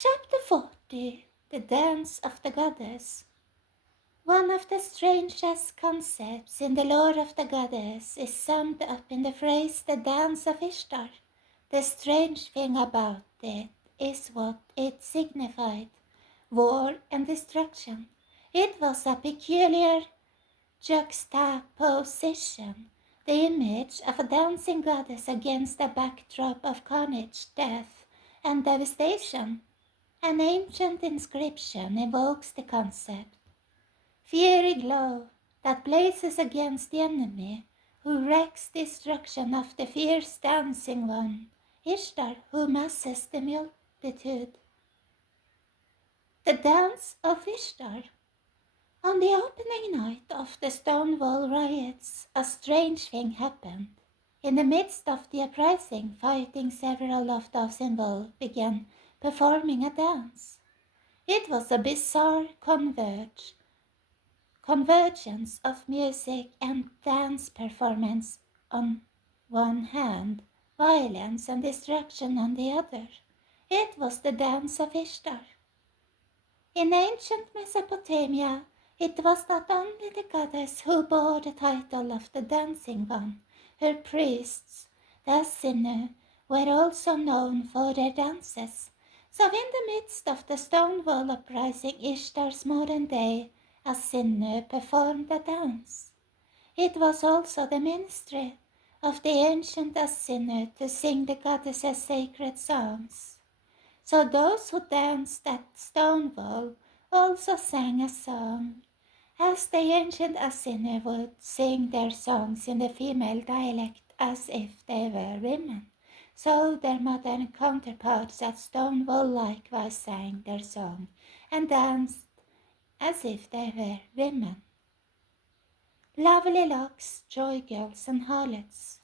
Chapter 40. The Dance of the Goddess. One of the strangest concepts in the lore of the goddess is summed up in the phrase the dance of Ishtar. The strange thing about it is what it signified: war and destruction. It was a peculiar juxtaposition, the image of a dancing goddess against a backdrop of carnage, death, and devastation. An ancient inscription evokes the concept: fiery glow that blazes against the enemy, who wreaks destruction of the fierce dancing one, Ishtar, who masses the multitude. The Dance of Ishtar. On the opening night of the Stonewall riots, a strange thing happened. In the midst of the uprising, fighting, several of those involved began performing a dance. It was a bizarre convergence of music and dance performance on one hand, violence and destruction on the other. It was the dance of Ishtar. In ancient Mesopotamia, it was not only the goddess who bore the title of the Dancing One. Her priests, the Asinu, were also known for their dances. So in the midst of the Stonewall uprising, Ishtar's modern-day Asinu performed a dance. It was also the ministry of the ancient Asinu to sing the goddess's sacred songs. So those who danced at Stonewall also sang a song, as the ancient Asinu would sing their songs in the female dialect as if they were women. So their modern counterparts at Stonewall likewise sang their song and danced as if they were women. Lovely locks, joy girls, and harlots.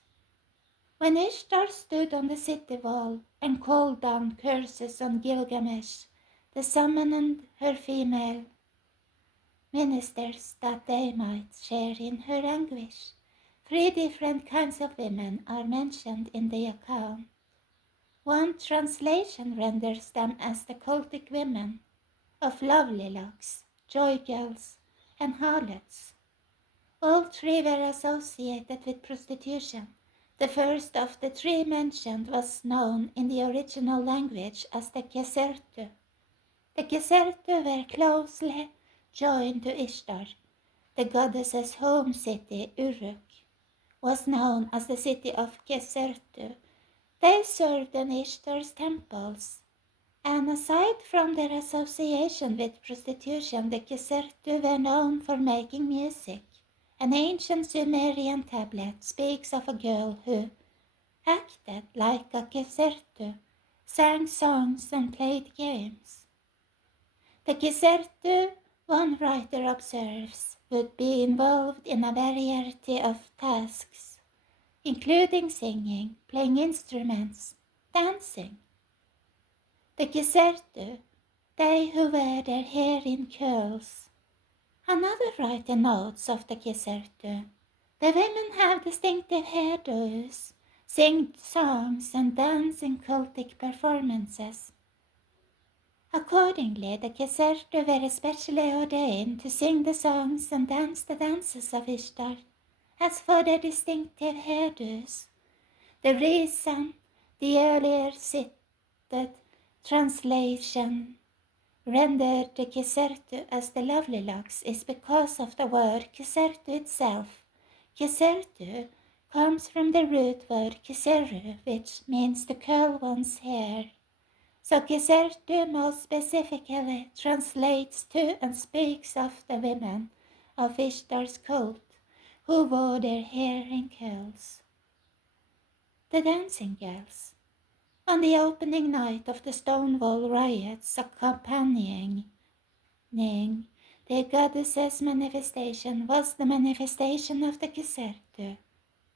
When Ishtar stood on the city wall and called down curses on Gilgamesh, they summoned her female ministers that they might share in her anguish. 3 different kinds of women are mentioned in the account. One translation renders them as the cultic women of lovely locks, joy girls, and harlots. All 3 were associated with prostitution. The first of the 3 mentioned was known in the original language as the Kesertu. The Kesertu were closely joined to Ishtar. The goddess's home city, Uruk, was known as the city of Kesertu. They served in Ishtar's temples, and aside from their association with prostitution, the Kesertu were known for making music. An ancient Sumerian tablet speaks of a girl who acted like a Kesertu, sang songs and played games. The Kesertu, one writer observes, would be involved in a variety of tasks, including singing, playing instruments, dancing. The Kesertu, they who wear their hair in curls. Another writer notes of the Kesertu: the women have distinctive hairdos, sing songs and dance in cultic performances. Accordingly, the Kesertu were especially ordained to sing the songs and dance the dances of Ishtar. As for their distinctive hairdos, the reason the earlier cited translation rendered the Kesertu as the lovely locks is because of the word Kesertu itself. Kesertu comes from the root word Keseru, which means to curl one's hair. So Kesertu most specifically translates to and speaks of the women of Ishtar's cult who wore their hair in curls. The dancing girls. On the opening night of the Stonewall riots, accompanying the goddess's manifestation was the manifestation of the Kesertu.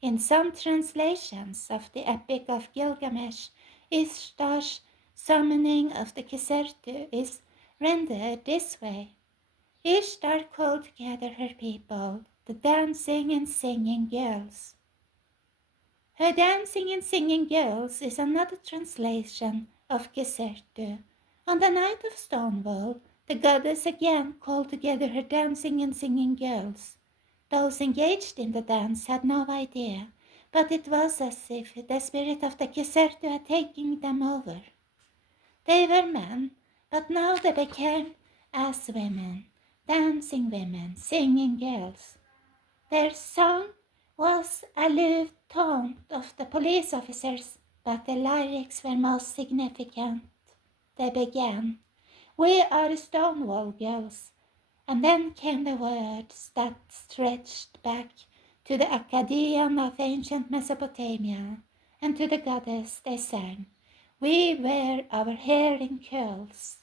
In some translations of the Epic of Gilgamesh, Ishtar's summoning of the Kesertu is rendered this way: Ishtar called together her people, the dancing and singing girls. Her dancing and singing girls is another translation of Kesertu. On the night of Stonewall, the goddess again called together her dancing and singing girls. Those engaged in the dance had no idea, but it was as if the spirit of the Caserta had taken them over. They were men, but now they became as women, dancing women, singing girls. Their song was a lewd taunt of the police officers, but the lyrics were most significant. They began, "We are Stonewall girls," and then came the words that stretched back to the Akkadian of ancient Mesopotamia, and to the goddess they sang, "We wear our hair in curls."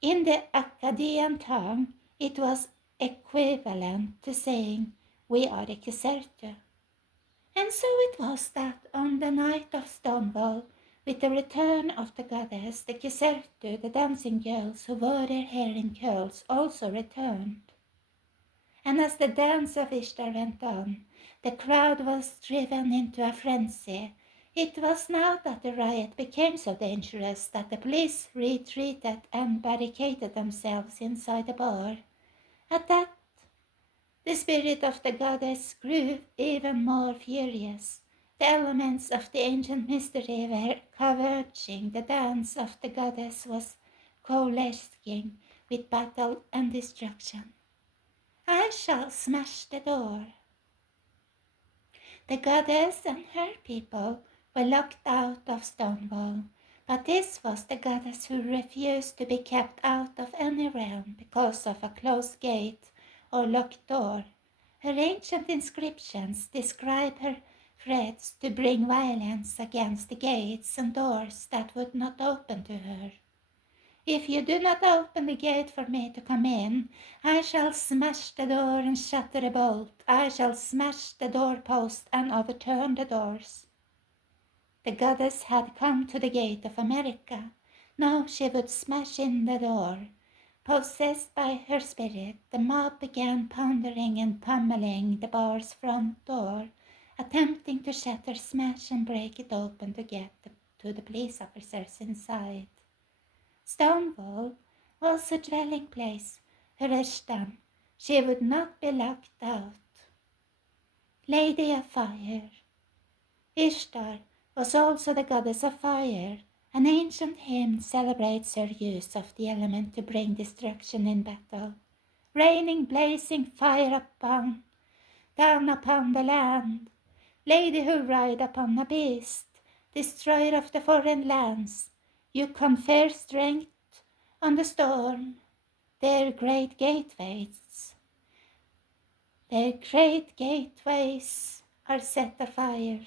In the Akkadian tongue, it was equivalent to saying, "We are a Caserta." And so it was that on the night of Stonewall, with the return of the goddess, the Caserta, the dancing girls who wore their hair in curls, also returned. And as the dance of Ishtar went on, the crowd was driven into a frenzy. It was now that the riot became so dangerous that the police retreated and barricaded themselves inside the bar. At that, the spirit of the goddess grew even more furious. The elements of the ancient mystery were converging. The dance of the goddess was coalescing with battle and destruction. "I shall smash the door." The goddess and her people were locked out of Stonewall, but this was the goddess who refused to be kept out of any realm because of a closed gate or locked door. Her ancient inscriptions describe her threats to bring violence against the gates and doors that would not open to her. "If you do not open the gate for me to come in, I shall smash the door and shatter the bolt. I shall smash the doorpost and overturn the doors." The goddess had come to the gate of America. Now she would smash in the door. Possessed by her spirit, the mob began pounding and pummeling the bar's front door, attempting to shatter, smash, and break it open to get to the police officers inside. Stonewall was her dwelling place, her ashram. She would not be locked out. Lady of Fire. Ishtar was also the goddess of fire. An ancient hymn celebrates her use of the element to bring destruction in battle, raining blazing fire down upon the land. Lady who ride upon a beast, destroyer of the foreign lands, you confer strength on the storm. Their great gateways are set afire.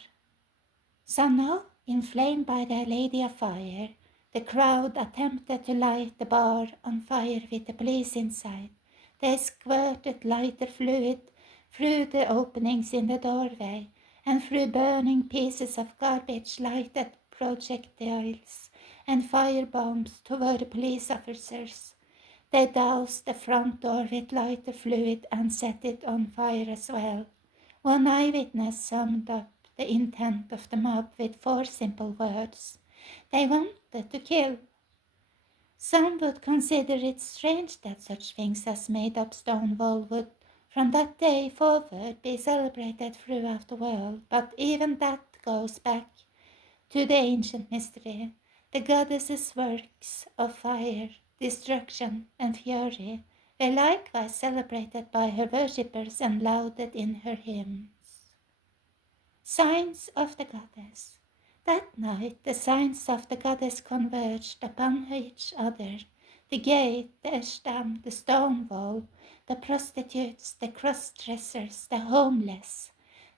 So now, inflamed by the Lady of Fire, the crowd attempted to light the bar on fire with the police inside. They squirted lighter fluid through the openings in the doorway and threw burning pieces of garbage, lighted projectiles, and fire bombs toward the police officers. They doused the front door with lighter fluid and set it on fire as well. One eyewitness summed up the intent of the mob with 4 simple words: "They wanted to kill." Some would consider it strange that such things as made-up Stonewall would, from that day forward, be celebrated throughout the world, but even that goes back to the ancient mystery. The goddess's works of fire, destruction, and fury were likewise celebrated by her worshippers and lauded in her hymns. Signs of the goddess. That night the signs of the goddess converged upon each other. The gate, the ashram, the stone wall, the prostitutes, the cross-dressers, the homeless,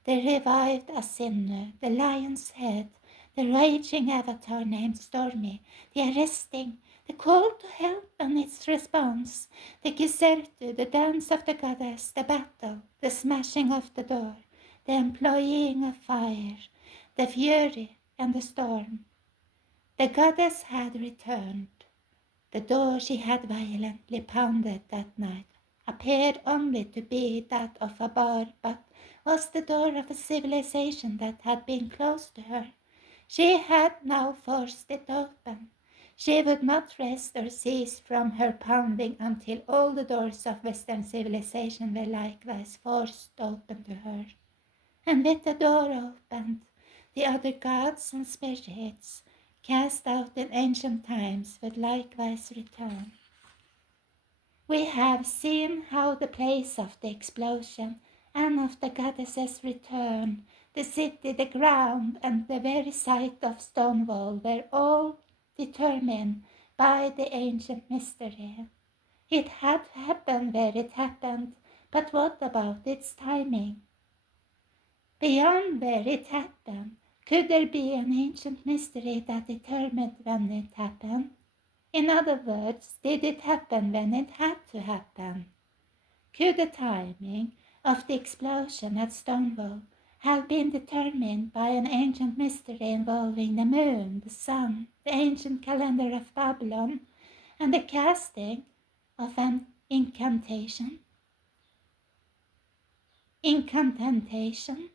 the revived Asinu, the lion's head, the raging avatar named Stormy, the arresting, the call to help and its response, the Kisertu, the dance of the goddess, the battle, the smashing of the door, the employing of fire, the fury and the storm. The goddess had returned. The door she had violently pounded that night appeared only to be that of a bar, but was the door of a civilization that had been closed to her. She had now forced it open. She would not rest or cease from her pounding until all the doors of Western civilization were likewise forced open to her. And with the door opened, the other gods and spirits, cast out in ancient times, would likewise return. We have seen how the place of the explosion and of the goddess's return, the city, the ground, and the very site of Stonewall were all determined by the ancient mystery. It had happened where it happened, but what about its timing? Beyond where it happened, could there be an ancient mystery that determined when it happened? In other words, did it happen when it had to happen? Could the timing of the explosion at Stonewall have been determined by an ancient mystery involving the moon, the sun, the ancient calendar of Babylon, and the casting of an incantation? Incantation?